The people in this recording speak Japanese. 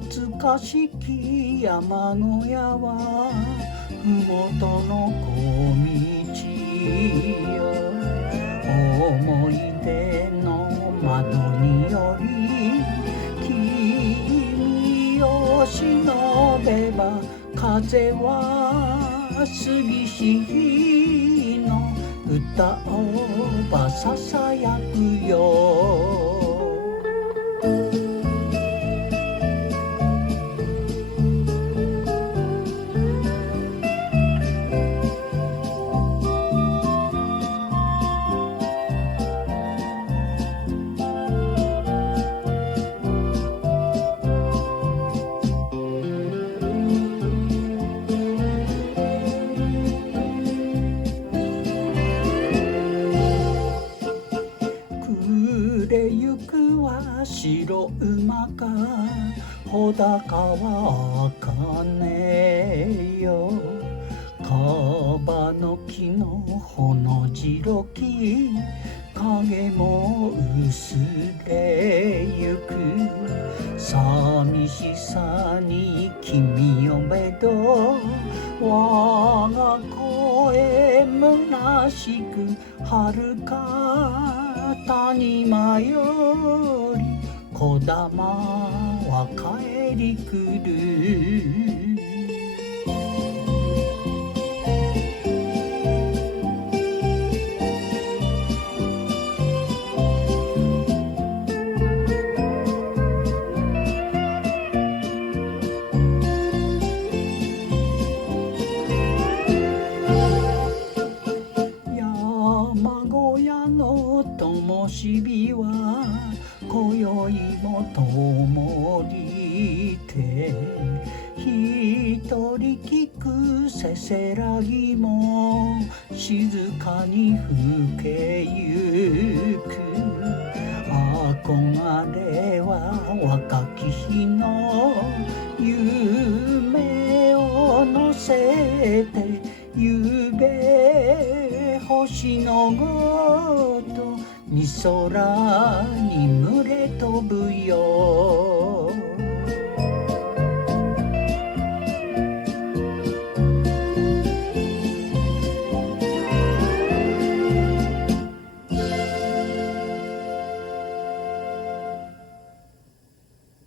懐かしき山小屋はふもとの小道よ。思い出の窓により君を忍べば風は過ぎし日の歌をばささやくよ。暮れゆくは白馬か穂高は茜よ。カバの木のほの白き影も薄れゆく。寂しさに君をめど我が声虚しく遥か谷間よりこだまは帰り来る。山小屋の灯火は今宵も灯りて一人聞くせせらぎも静かに更けゆく。憧れは若き日の夢を乗せてゆべ星のごとに空に群れ飛ぶよ。